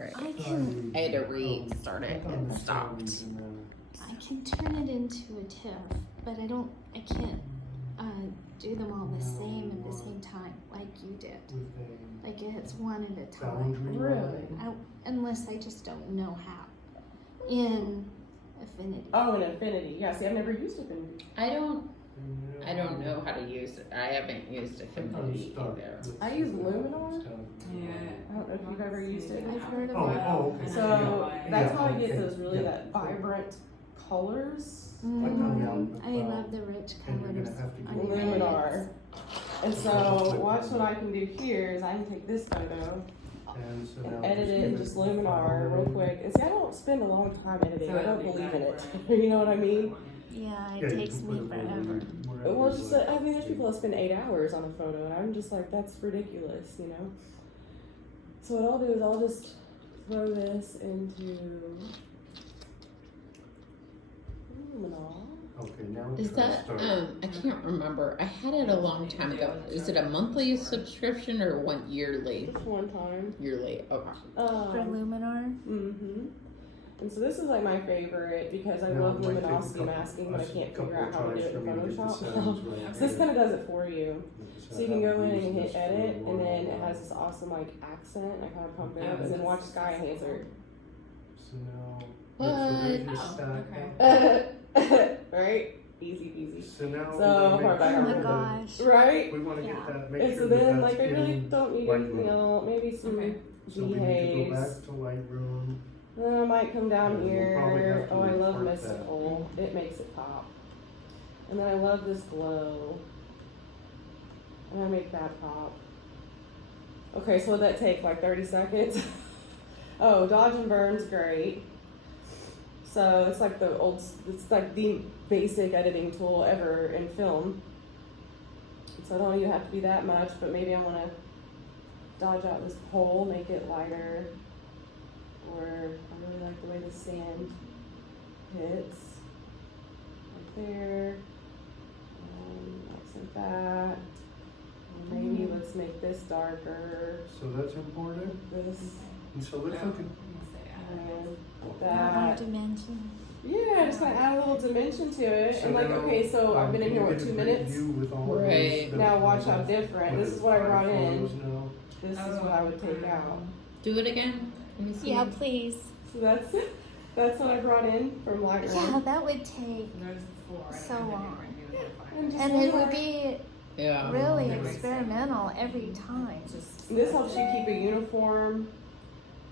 Right. I can I had to restart it and stopped. I can turn it into a TIFF, but I can't do them all the same at the same time like you did. Like it's one at a time. Really? Unless I just don't know how. In Affinity. Oh, in Affinity. Yeah, see, I've never used Affinity. I don't know how to use it. I haven't used Affinity either. I use Luminar. Yeah. I don't know if you've ever used it. I've heard of Oh, it. okay. So that's how I get okay. those really that vibrant colors. I love the rich And you're colors gonna have to on go your Luminar. edits. And so watch what I can do here is I can take this photo And so and now edit just it in give just it Luminar real quick. And see, I don't spend a long time editing. So I don't it'll be believe in it. that You know what I mean? Yeah, Yeah, it you takes can put me it forever. wherever Well, you just want. I mean, there's people that spend 8 hours on a photo, and I'm just like, that's ridiculous, you know. So what I'll do is I'll just throw this into Luminar. Okay, now Is try that, start. I can't remember. I had it a long time ago. Is it a monthly subscription or one yearly? Just one time. Yearly, okay. For Luminar? Mm-hmm. And so this is like my favorite because I Now, love it might take a luminosity couple- masking, but I a can't couple figure out how to do tries it in for me to get the Photoshop. sounds right. So this kind of does it for you. Because So you I can go haven't in and used hit this for a edit, and then it while. has this awesome like accent. I kind of pump it up, and then watch Sky Enhancer. So now, What? so there's your Oh, stack. Right? Easy peasy. So now So, we wanna make oh Oh my sure that- gosh. Right? we wanna get Yeah. that, make And sure so that then, that's like, I really in don't need Lightroom. anything else. Maybe some So we need to go G-haze. back to Lightroom. Then I might come down And we'll probably here. have to Oh, I love report that. mystical. It makes it pop. And then I love this glow. And I make that pop. Okay, so would that take like 30 seconds? Oh, dodge and burn's great. So it's like it's like the basic editing tool ever in film. So I don't even have to do that much, but maybe I want to dodge out this pole, make it lighter. Or I really like the way the sand hits. Right there. Accent that. And maybe let's make this darker. So that's important. This And so let's look at, and More that. dimension. Yeah, just gonna add a little dimension to it. so And like, now, okay, so I've been in can here you what, get a 2 great minutes? view with all of Right. those that Now we watch how have? different. What This is is what I five brought in. photos now? This is what I would take out. Do it again. Let me see. Yeah, please. So that's what I brought in from Lightroom. Yeah, that would take so long. And just And look it would at- be Yeah. really experimental every time. This helps you keep a uniform.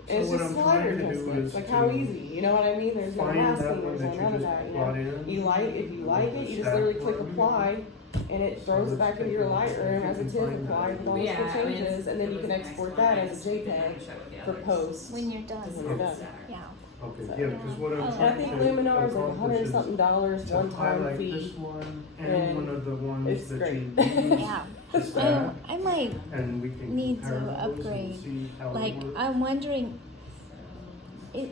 So It's what just I'm slider trying to do adjustments. is Like to how easy, you know what I mean? There's no find that masking, one there's that no none you of just that, you brought know. in. If you like it, you just literally click apply, and it throws it back into your Lightroom as a TIFF applied with all the changes, and then you can export that as a JPEG for post. When you're done. When you're done. Yeah. Okay, So- yeah, because what I'm And I And I trying think to Luminar is like accomplish is $100-something to one-time highlight this fee. one and And one of the ones it's that great. you use. Yeah. to stack, I might and we can need to compare those and upgrade. see how Like, it works. I'm wondering, the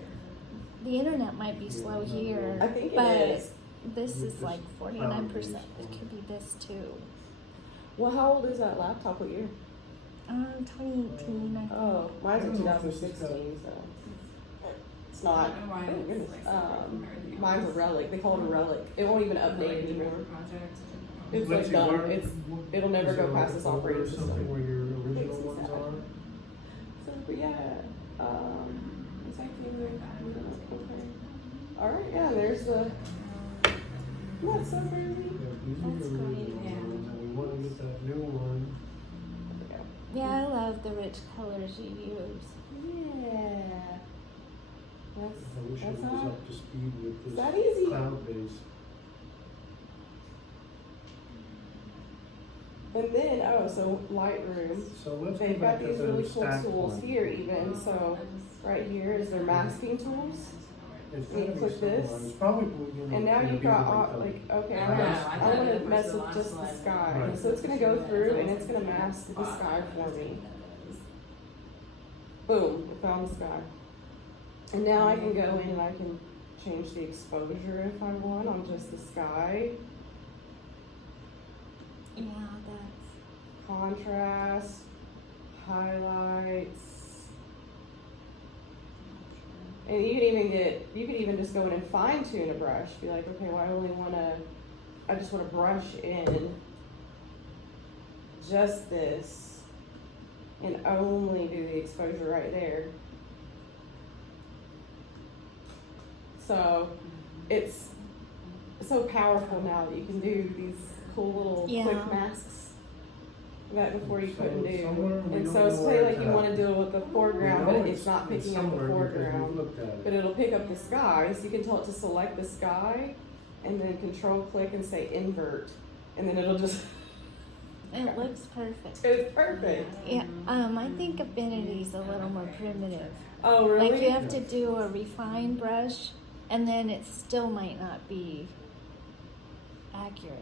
internet might be slow here, I think it but is. this is like 49%. It could be this too. Well, how old is that laptop? What year? 2018, I think. Oh, mine's a 2016, so it's not. Oh goodness. Mine's a relic. They call it a relic. It won't even update anymore. It's Let's like see, done. where- It'll never is go there past a this folder or operating something system. where your It's original ones sad. are? So, but yeah, it's actually okay. All right, yeah. There's the. Not so crazy. Yeah, these are That's your great. original ones, and we want to get that new one. Yeah, I love the rich colors you use. Yeah. I wish I That's was not. up to speed with Is this that easy? cloud base. And then, so Lightroom, So let's go they've back got to these the really cool stack tools one. here even. So right here is their masking tools. It's and you gotta be click this, someone. It's probably, you know, And now gonna you've be got, the right color. like, okay, I I know, want to mess with just the sky. Right. So it's going to go through and it's going to mask the sky for me. Boom, it found the sky. And now I can go in and I can change the exposure if I want on just the sky. Yeah, that's. Contrast, highlights. And you could even just go in and fine tune a brush. Be like, okay, well I just wanna brush in just this and only do the exposure right there. So it's so powerful now that you can do these cool little Yeah. quick masks that before you couldn't do. somewhere we And don't so know say where like it's you at. wanna do it with the foreground, We know but it's not picking up the somewhere because foreground. we've looked at But it. it'll pick up the sky, so you can tell it to select the sky and then control click and say invert. And then it'll just, It looks perfect. it's perfect. Yeah, I think Affinity's a little more primitive. Oh, really? Like you have to do a refined brush, and then it still might not be accurate.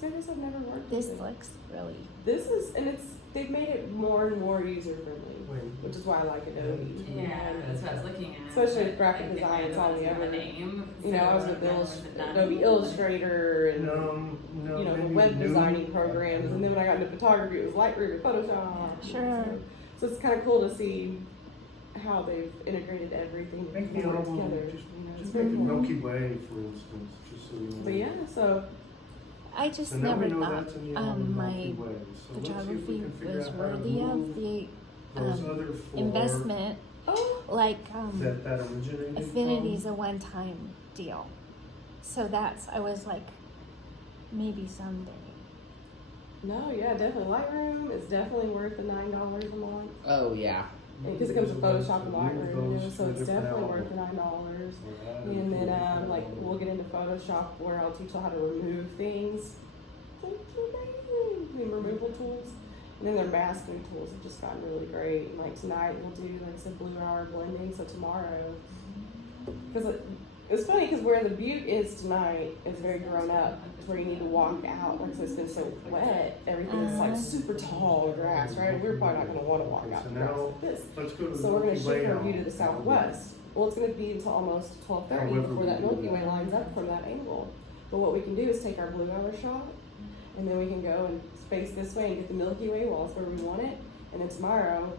See, this I've never worked This with. looks really. This is, and they've made it more and more user friendly, Wait, which is why I like Adobe. Yeah, that's what I was looking at. Especially with but graphic I think design, I it's know all the that's not other- name. You know, I was so with that wasn't done. Adobe Illustrator and No, you know, the maybe web new- designing programs, and then when I got into photography, it was Lightroom and Photoshop. Sure. So it's kind of cool to see how they've integrated everything Make the together. album You know, just it's Just very make cool. Milky Way, for instance, just so you know. But yeah, so I just So now never we know thought that's in the album my Milky Way. So let's see if we photography can figure was out how to worthy of move the those other four investment. oh, Like that originated Affinity's from. a one-time deal, so I was like, maybe someday. no, yeah, definitely Lightroom is definitely worth the $9 a month. Oh, yeah. Because it comes with Photoshop and Move Lightroom, those so to a it's different definitely worth the album. $9. Or add And to a then different like album. we'll get into Photoshop where I'll teach you how to remove things. The removal tools. And then their masking tools have just gotten really great. And like tonight we'll do like some blue hour blending. So tomorrow, because it's funny because where the butte is tonight is very grown up. It's where you need to walk out. Like so it's been so wet, everything is like super tall grass, right? We're probably not going to want to walk Okay, out so the grass now like this. Let's go to the So we're going to Milky Way shift our view to album. the southwest. Well, it's going to be until almost 12:30 However before we that do Milky that. Way lines up from that angle. But what we can do is take our blue hour shot, and then we can go and space this way and get the Milky Way walls where we want it. And then tomorrow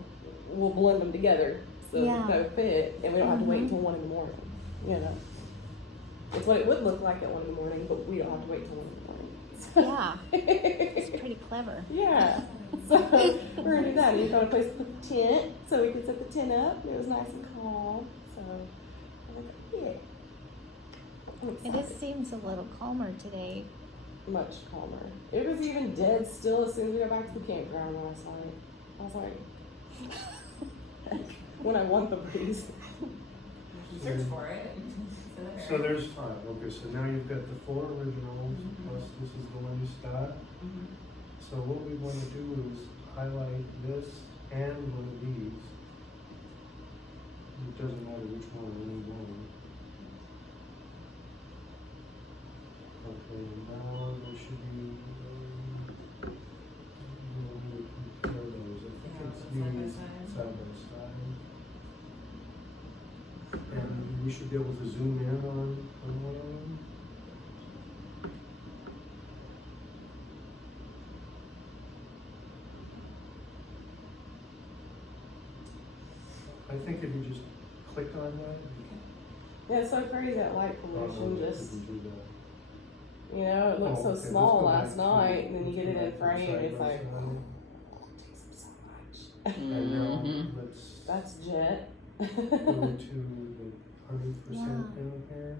we'll blend them together so Yeah. they'll fit, and we don't have to wait Mhm. until 1 in the morning. You know, it's what it would look like at 1 in the morning, but we don't have to wait till 1 in the morning. Yeah, it's pretty clever. Yeah. So we're gonna do that. And you found a place to put the tent, so we could set the tent up. It was nice and calm. So I'm like, yeah. I'm It excited. just seems a little calmer today. Much calmer. It was even dead still as soon as we got back to the campground last night. I was like, when I want the breeze. Search for it. So there's five. Okay, so now you've got the four originals, plus this is the one you start. Mhm. So what we want to do is highlight this and one of these. It doesn't matter which one, any one. Okay, now there should be, we compare those. I think Yeah, it's side by these side. side by side. And we should be able to zoom in on one of them. I think if you just click on that, Yeah, it's so crazy that light pollution you just, can do that. you know, it looked Oh, so okay, let's small go last back to- night, and then you get it in let's go back to frame, and it's side by like, side. oh, it takes up so much. And now Mhm. let's That's jet. go to the 100% down here.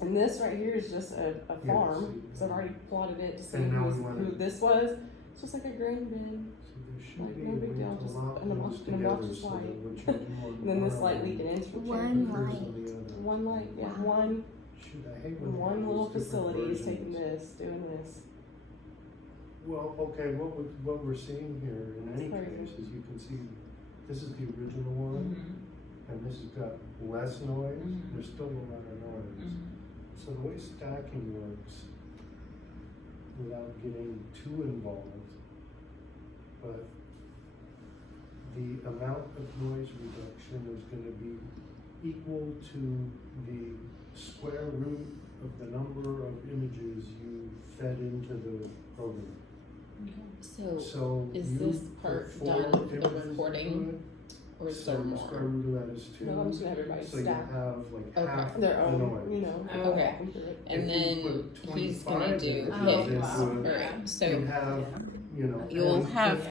And this right here is just a Yeah, farm, see, so I've already plotted it to see And now who's, we wanna- who this was. It's just like a grain bin. So there should Like, be no a big way deal, to just lock an those obnoxious together light. so that what you do on And then this one light leak an inch for One change. light. occurs on the other. One light, yeah, Wow. one Shoot, I hate when they have little these different facility is taking versions. this, doing this. Well, okay, what we're seeing here in any It's crazy. case is you can see, this is the original one, Mhm. and this has got less noise, Mhm. there's still a lot of noise. Mhm. So the way stacking works, without getting too involved, but the amount of noise reduction is gonna be equal to the square root of the number of images you fed into the program. So, So is you this put part 4 done for the images recording? into it, Or is some there square more? root of that is 2. No, I'm just gonna everybody So you stack have like Okay. half their the own, noise. you know. Okay. walk 'em through it. And If you then put he's 25 gonna do images Oh, his. wow. into it, Alright, so you have, you know, you'll have